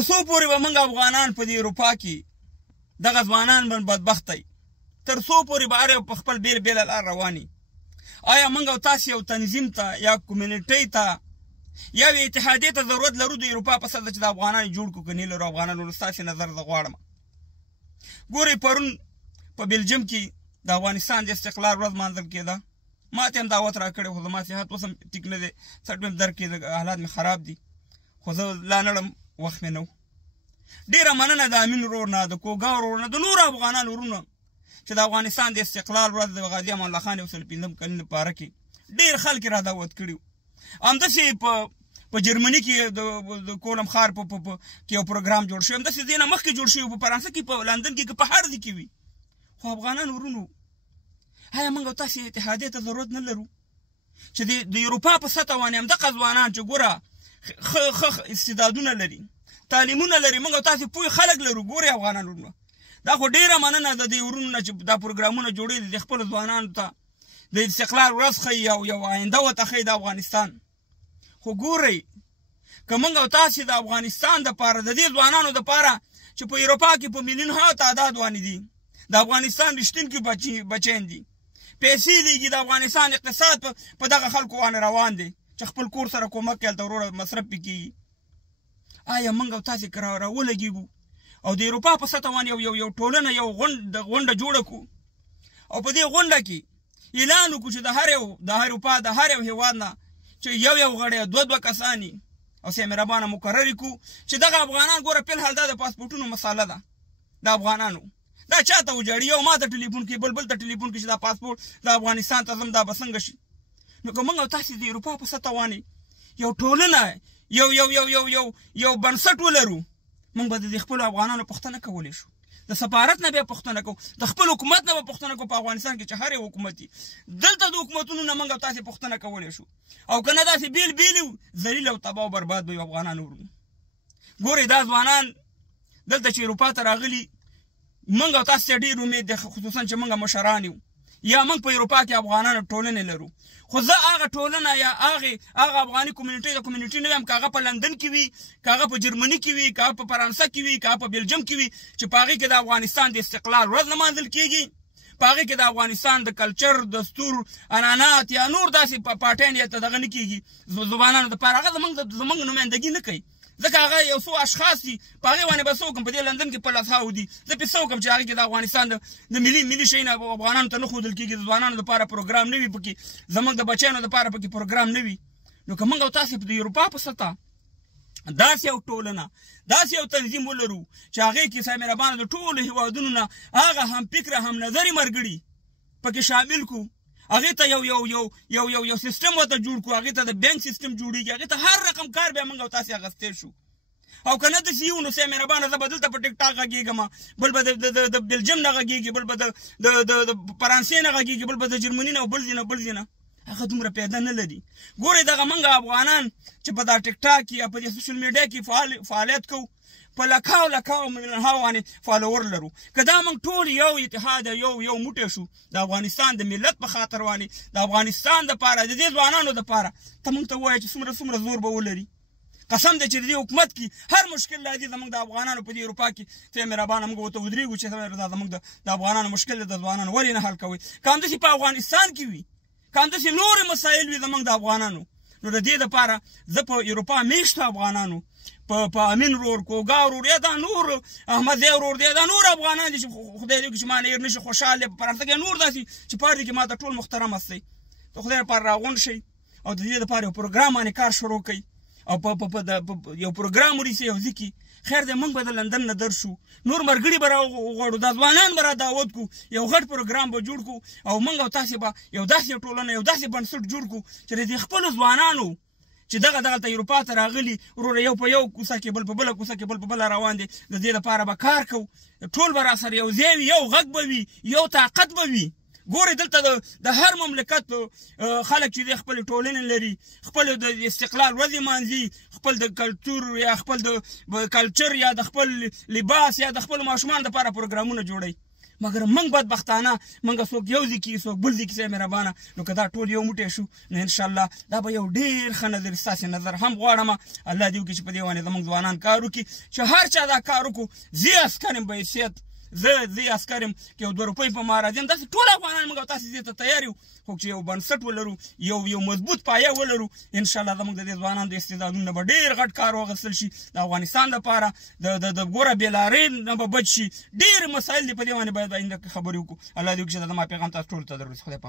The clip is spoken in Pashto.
تر څو پورې به موږ افغانان په دې اروپا کې دغه ځوانان به بدبخته وي، تر څو پورې به هر یو په خپل بېل بېله لار روان وي. آیا موږ او تاسې یو تنظیم ته یا کمیونټۍ ته یا یو اتحادیې ته ضرورت لرو د اروپا په سطحه چې د افغانان جوړ کړو که نه لرو؟ افغانانو ستاسې نظر زه غواړم. ګورئ پرون په بلجیم کې د افغانستان د استقلال ورځ لمانځل کېده. ما ته هم دعوت راکړی خو زما صحت اوس هم ټیک نه دی، سټ مې درد کې حالات مې خراب دي، خو زه لا نړم، وخت مې نه و. ډېره مننه د امین ورور نه، د کوګا ورور نه، د نورو افغانانو ورونو چې د افغانستان د استقلال ورځ د غازي امان الله خان 105 کلن پاره کې ډېر خلک را دعوت کړي وو. همداسې په جرمني کې د کولم ښار کې یو پروګرام جوړ شوی، همداسې دې نه مخکې جوړ شوی، په فرانسه کې، په لندن کې، که په هر ځای کې وي. خو افغانان ورونو، آیا موږ او تاسې اتحادیې ته ضرورت نه لرو چې د اروپا په سطحه باندې همدغه ځوانان چې ګوره ښه استعدادونه لري، تعلیمونه لري، موږ او تاسې پوه خلک لرو. ګورئ افغانان ورونو، دا خو ډېره مننه د دې ورونو نه چې دا پروګرامونه جوړوي د خپلو ځوانانو ته د استقلال ورځ ښیي او یو آینده ورته ښیي د افغانستان. خو ګورئ که موږ او تاسې د افغانستان دپاره، د دې ځوانانو دپاره چې په اروپا کې په میلیونها تعداد باندې دي، د افغانستان رښتینکي بچیان دي، پیسې لېږي، د افغانستان اقتصاد په دغه خلکو باندې روان دی چې خپل کور سره کومک کوي، هلته وروره مصرف پې کېږي. آیا موږ او تاسې که راولګېږو او د اروپا په سطحه باندې یو ټولنه، یو غونډه جوړه کړو او په دې غونډه کې اعلان وکړو چې د اروپا د هر یو هېواد نه چې یو غړی، دوه کسان او مهربانه مقرر کړو چې دغه افغانان، ګوره فلحال دا د پاسپورټونو مساله ده د افغانانو، دا چاته وجاړي، یو ما ته ټلیفون کوي، بل ته ټلیفون کوي چې دا پاسپورټ د افغانستان ته ځم، دا به څنګه شي؟ نو که موږ او تاسې د اروپا په سطحه باندې یو ټولنه، یو بنسټ ولرو، موږ به د خپلو افغانانو پوښتنه کولی شو، د سفارت نه بیا پوښتنه کوو، د خپل حکومت نه به پوښتنه کوو په افغانستان کې چې هر یو حکومت وي. دلته د حکومتونو نه موږ او تاسې پوښتنه کولی شو، او که نه داسې بېل یو ذلیل او تباه او برباد به یو افغانان ورونو. ګورئ دا ځوانان دلته چې اروپا ته راغلي، موږ او تاسې ته ډېر امید دی، خصوصا چې موږ مشران یو یا موږ په اروپا کې افغانانو ټولنې لرو. خو زه هغه ټولنه یا هغه افغاني کمیونټۍ د کمیونټۍ نه وایم که هغه په لندن کې وي، که هغه په جرمني کې وي، که هغه په فرانسه کې وي، که هغه په بلجیم کې وي، چې په هغې کې د افغانستان د استقلال ورځ لمانځل کېږي، په هغې کې د افغانستان د کلچر، دستور، عنعنات یا نور داسې پاټیان یا دغه نه کېږي ځوانانو دپاره، هغه زموږ نمایندګي نه کوي، ځکه هغه یو څو اشخاص دي، په هغې باندې به څه وکړم، په دې لندن کې 50 دي، زه پې څه وکړم چې هغې کې د افغانستان د ملي شی نه افغانانو ته نه ښودل کېږي، د ځوانانو دپاره پروګرام نه وي پکې، زموږ د بچیانو دپاره پکې پروګرام نه وي. نو که موږ او تاسې په د اروپا په سطحه داسې یو ټولنه، داسې یو تنظیم ولرو چې هغې کې صاحب مهربانه د ټولو هېوادونو نه هغه هم فکره، هم نظري ملګري پکې شامل کړو، هغې ته یو سیستم ورته جوړ کړو، هغې ته د بینک سیستم جوړېږي، هغې ته هر رقم کار بیا موږ او تاسې اخیستی شو. او که نه داسې یو نو صاحب مهربانه زه به دلته په ټیک ټاک غږېږم، بل به د بلجیم نه غږېږي، بل به د فرانسې نه غږېږي، بل به د جرمني نه او بل ځای نه، هغه دومره پیدا نه لري. ګورئ دغه موږ افغانان چې په دا ټیک ټاک کې یا په دې سوشل میډیا کې فعالیت کوو، په لکاو میلیونها باندې فالوور لرو. که دا موږ ټول یو اتحاد، یو موټی شو د افغانستان د ملت په خاطر باندې، د افغانستان دپاره، د دې ځوانانو دپاره، ته موږ ته ووایه چې څومره زور به ولري. قسم دی چې د دې حکومت کې هر مشکل راځي زموږ د افغانانو په دې اروپا کې ته مهربانه موږ ورته ودرېږو چې دا زموږ د افغانانو مشکل دی، د ځوانانو ولې نه حل کوئ؟ که همداسې په افغانستان کې وي، که همداسې نورې مسایل وي زموږ د افغانانو، نو د دې دپاره زه په اروپا میشتو افغانانو، په امین ورور، کوګا ورور، یا دا نور احمدی ورور دی، دا نور افغانان دي چې خدای دې وکړي چې ما نه هېر نه شي، خوشحال دی. په فرانسه کې نور داسې چې پارې کې ما ته ټول محترم هستئ، د خدای لپاره راغونډ شئ او د دې دپاره یو پروګرام باندې کار شروع کوئ او یو پروګرام ونیسئ یو ځای کې. خیر دی موږ به د لندن نه درشو، نور ملګري به راغواړو، دا ځوانان به را دعوت کړو، یو غټ پروګرام به جوړ کړو او موږ او تاسې به یو داسې ټولنه، یو داسې بنسټ جوړ کړو چې د دې خپلو ځوانانو چې دغه اروپا ته راغلي، وروره یو په یو کوڅه کې، بل په بله کوڅه کې، بل په بله روان دي، د دې لپاره به کار کوو، ټول به راسره یو ځای وي، یو غږ به وي، یو طاقت به وي. ګورئ دلته د هر مملکت خلک چې دی خپلې ټولنې لري، خپل د استقلال ورځې لمانځي، خپل د کلتور یا خپل د کلچر یا د خپل لباس یا د خپل ماشومان دپاره پروګرامونه جوړوي. مګر موږ بدبختانه موږ څوک یو ځای کي څوک بل ځای کي صاحب مهربانه نو که دا ټول یو موټی شو نو انشاءالله دا به یو ډېر ښه نظر ستاسې نظر هم غواړم الله دې وکړي چې په دې باندې زموږ ځوانان کار وکړي چې هر چا دا کار وکړو زه عسکر یم بحیثیت زه عسکر یم که یو 2 روپۍ په ما راځي هم داسې ټول افغانان موږ او تاسې دې ته تیار یو خو چې یو بنسټ ولرو یو مضبوط پایه ولرو انشاءالله زموږ د دې ځوانانو د استعدادونو به ډېر غټ کار واخیستل شي د افغانستان دپاره د ګوره بېلارۍ نه به بچ شي ډېر مسایل دي په دې باندې باید آینده خبرې وکړو الله دې وکړي چې دا زما پیغام تاسو ټولو ته در رسوي خدای